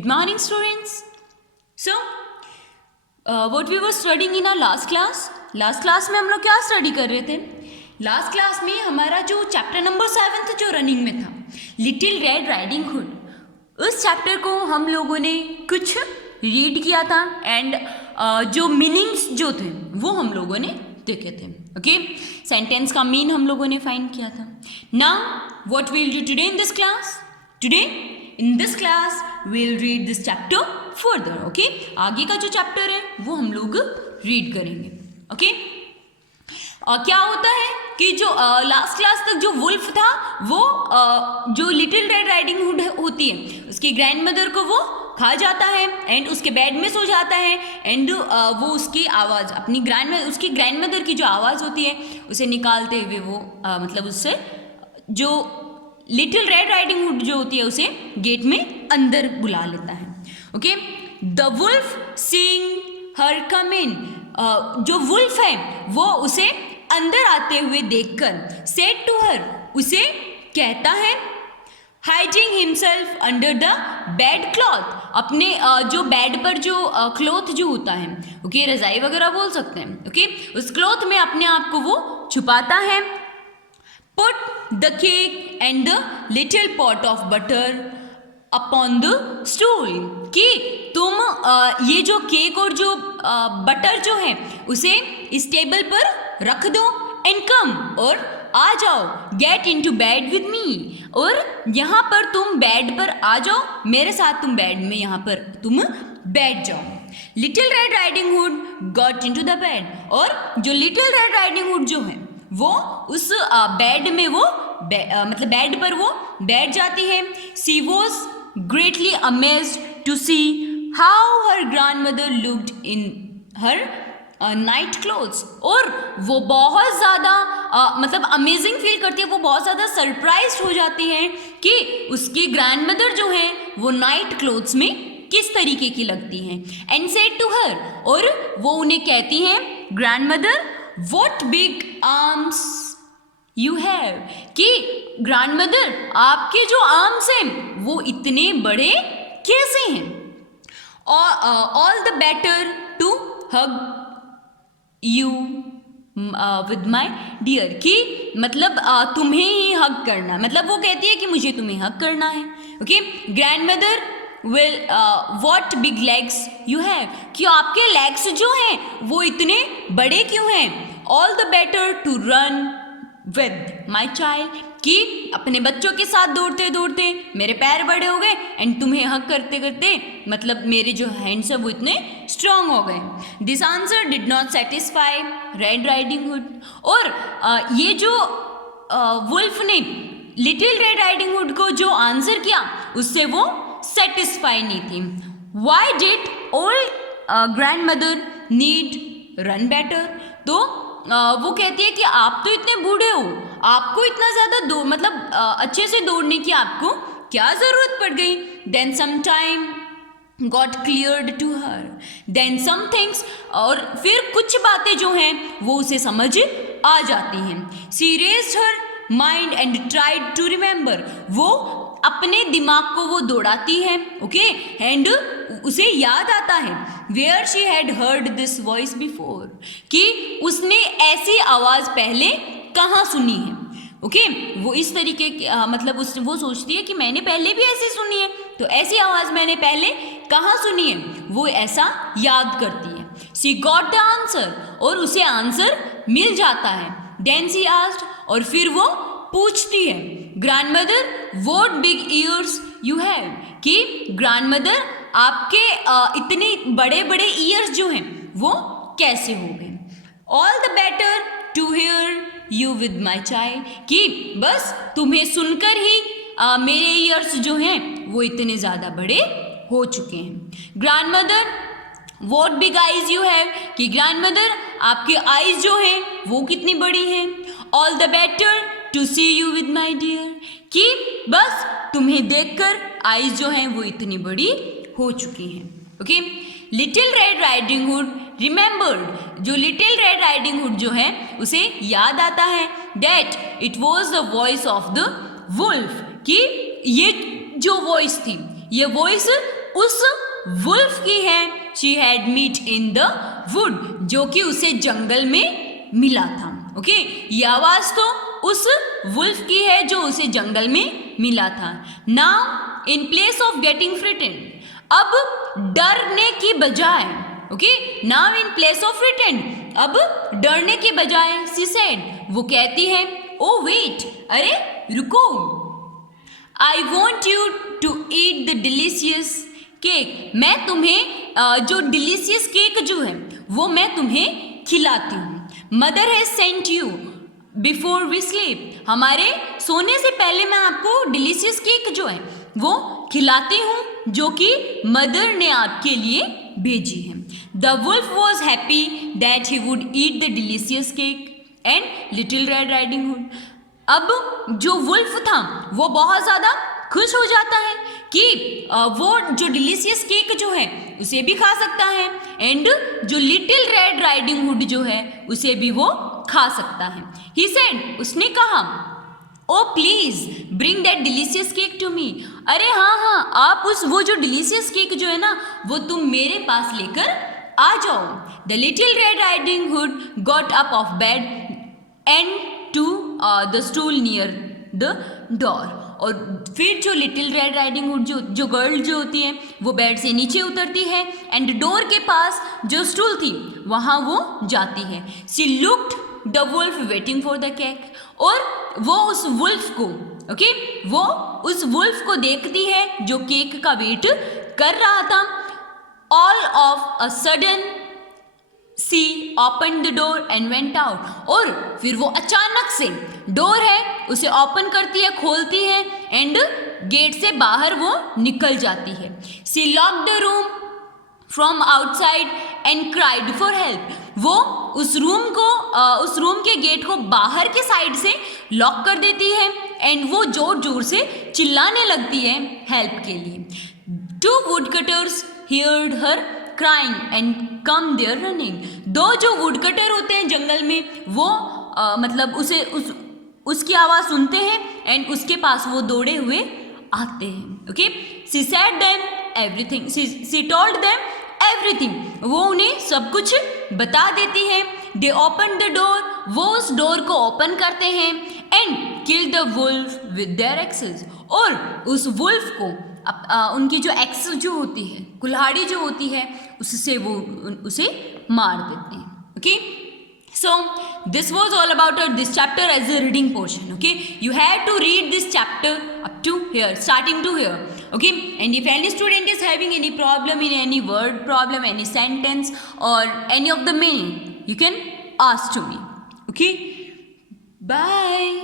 Good morning, students. So, what we were studying in our last class? Last class में हम लोग क्या study कर रहे थे? लास्ट क्लास में हमारा जो चैप्टर नंबर 7 जो रनिंग में था, लिटिल रेड राइडिंग हुड, उस चैप्टर को हम लोगों ने कुछ रीड किया था एंड जो मीनिंग्स जो थे वो हम लोगों ने देखे थे. ओके, सेंटेंस का मीन हम लोगों ने फाइंड किया था. Now what we will do today in this class? Today in this class we will read this chapter further. Okay, आगे का जो चैप्टर है वो हम लोग रीड करेंगे. ओके, क्या होता है कि जो लास्ट क्लास तक जो वुल्फ था वो जो लिटिल रेड राइडिंग हुड होती है उसकी ग्रैंड मदर को वो खा जाता है एंड उसके बेड में सो जाता है एंड वो उसकी आवाज़ उसकी ग्रैंड मदर की जो आवाज़ होती है उसे निकालते हुए वो मतलब उससे जो लिटिल रेड राइडिंग हुड जो होती है उसे गेट में अंदर बुला लेता है. Okay, the wolf seeing her come in, जो वुल्फ है वो उसे अंदर आते हुए देखकर सेड टू हर, उसे कहता है, hiding himself under the bed cloth, अपने जो बेड पर जो क्लॉथ जो होता है, ओके, रजाई वगैरह बोल सकते हैं. ओके, उस क्लॉथ में अपने आप को वो छुपाता है. Put the cake and the little pot of butter upon the stool, कि तुम ये जो केक और जो बटर जो है उसे इस टेबल पर रख दो एंड कम, और आ जाओ, get in to bed with me, और यहाँ पर तुम बेड पर आ जाओ, मेरे साथ तुम बेड में यहाँ पर तुम बैठ जाओ. Little red riding hood got in to the bed, और जो लिटिल रेड राइडिंग हुड जो है वो उस बेड में वो मतलब बेड पर वो बैठ जाती है. She was greatly amazed to see how her grand mother looked in her night clothes, और वो बहुत ज़्यादा मतलब अमेजिंग फील करती है, वो बहुत ज़्यादा सरप्राइज हो जाती है कि उसकी ग्रैंड मदर जो है वो नाइट क्लोथ्स में किस तरीके की लगती हैं. एंड सेड टू हर, और वो उन्हें कहती हैं, grandmother what big arms you have, कि ग्रैंड मदर आपके जो आर्म्स हैं वो इतने बड़े कैसे हैं. All the better to hug you with my dear, कि मतलब तुम्हें ही हग करना, मतलब वो कहती है कि मुझे तुम्हें हग करना है. Okay, grand mother will what big legs you have, कि आपके लेग्स जो हैं वो इतने बड़े क्यों हैं. All the better to run with my child, कि अपने बच्चों के साथ दौड़ते दौड़ते मेरे पैर बड़े हो गए एंड तुम्हें हक करते करते मतलब मेरे जो हैंड्स हैं वो इतने स्ट्रांग हो गए. This answer did not satisfy red riding hood, और ये जो वुल्फ ने लिटिल रेड राइडिंग हुड को जो आंसर किया उससे वो सेटिस्फाई नहीं थी. Why did old grand mother need run better, तो वो कहती है कि आप तो इतने बूढ़े हो, आपको इतना ज़्यादा मतलब अच्छे से दौड़ने की आपको क्या ज़रूरत पड़ गई. Then some time got cleared to her, then some things, और फिर कुछ बातें जो हैं वो उसे समझ आ जाती हैं. She raised her mind and tried to remember, वो अपने दिमाग को वो दौड़ाती है. ओके, एंड उसे याद आता है where she had heard this voice before, कि उसने ऐसी आवाज़ पहले कहाँ सुनी है. ओके, वो इस तरीके की मतलब वो सोचती है कि मैंने पहले भी ऐसी सुनी है, तो ऐसी आवाज़ मैंने पहले कहाँ सुनी है, वो ऐसा याद करती है. शी गॉट द आंसर, और उसे आंसर मिल जाता है. देन शी आस्क्ड, और फिर वो पूछती है, grand mother what big years you have, कि ग्रैंड मदर आपके इतने बड़े बड़े ईयर्स जो हैं वो कैसे हो गए. All the better to hear you with my child, कि बस तुम्हें सुनकर ही मेरे ईयर्स जो हैं वो इतने ज़्यादा बड़े हो चुके हैं. Grandmother what big eyes you have, कि ग्रैंड मदर आपके आइज जो हैं वो कितनी बड़ी हैं. All the better to see you with my dear, कि बस तुम्हें देखकर आइज जो हैं वो इतनी बड़ी हो चुकी हैं. Okay, Little red riding Hood remembered, जो लिटिल रेड राइडिंग हुड जो है उसे याद आता है that it was the voice of the wolf, कि ये जो वॉइस थी ये वॉइस उस वुल्फ की है she had meet in the wood, जो कि उसे जंगल में मिला था। ओके, ये आवाज तो उस वुल्फ की है जो उसे जंगल में मिला था। Now in place of getting frightened, अब डरने की बजाय, okay, now in place of frightened, अब डरने के बजाय सी सेड, वो कहती है ओ वेट, अरे रुको, I want you to eat the delicious cake, मैं तुम्हें जो डिलीशियस केक जो है वो मैं तुम्हें खिलाती हूँ। Mother has sent you before we sleep, हमारे सोने से पहले मैं आपको डिलीशियस केक जो है वो खिलाती हूँ, जो कि मदर ने आपके लिए भेजी है। The wolf was happy that he would eat the delicious cake and Little red riding Hood, अब जो वुल्फ था वो बहुत ज़्यादा खुश हो जाता है कि वो जो डिलीशियस केक जो है उसे भी खा सकता है एंड जो लिटिल रेड राइडिंग हुड जो है उसे भी वो खा सकता है। ही सेड, उसने कहा oh please bring that delicious cake to me, अरे हाँ हाँ, आप वो जो डिलीशियस केक जो है ना वो तुम मेरे पास लेकर आ जाओ। The little red riding hood got up off bed and to the stool near the door, और फिर जो लिटिल रेड राइडिंग हुड जो गर्ल जो होती है वो बेड से नीचे उतरती है एंड डोर के पास जो स्टूल थी वहाँ वो जाती है। She looked the wolf waiting for the cake, और वो उस वुल्फ को, ओके, वो उस वुल्फ को देखती है जो केक का वेट कर रहा था। All of a sudden she open the door and went out, और फिर वो अचानक से डोर है उसे ओपन करती है, खोलती है एंड गेट से बाहर वो निकल जाती है। She lock the room from outside and cried for help, वो उस रूम के गेट को बाहर के साइड से लॉक कर देती है एंड वो जोर जोर से चिल्लाने लगती है हेल्प के लिए। Two wood cutters heard her crying and come there running, दो जो वुड कटर होते हैं जंगल में वो मतलब उसकी आवाज़ सुनते हैं एंड उसके पास वो दौड़े हुए आते हैं। Okay, she said them everything, C told them everything, वो उन्हें सब कुछ बता देती है। दे ओपन द डोर, वो उस डोर को ओपन करते हैं and kill the wolf with their axes, और उस वुल्फ को उनकी जो एक्स जो होती है, कुल्हाड़ी जो होती है, उससे वो उसे मार देते हैं। Okay, so this was all about this chapter as a reading portion. Okay, you have to read this chapter up to here, starting to here. Okay, and if any student is having any problem in any word problem, any sentence or any of the meaning, you can ask to me. Okay, bye.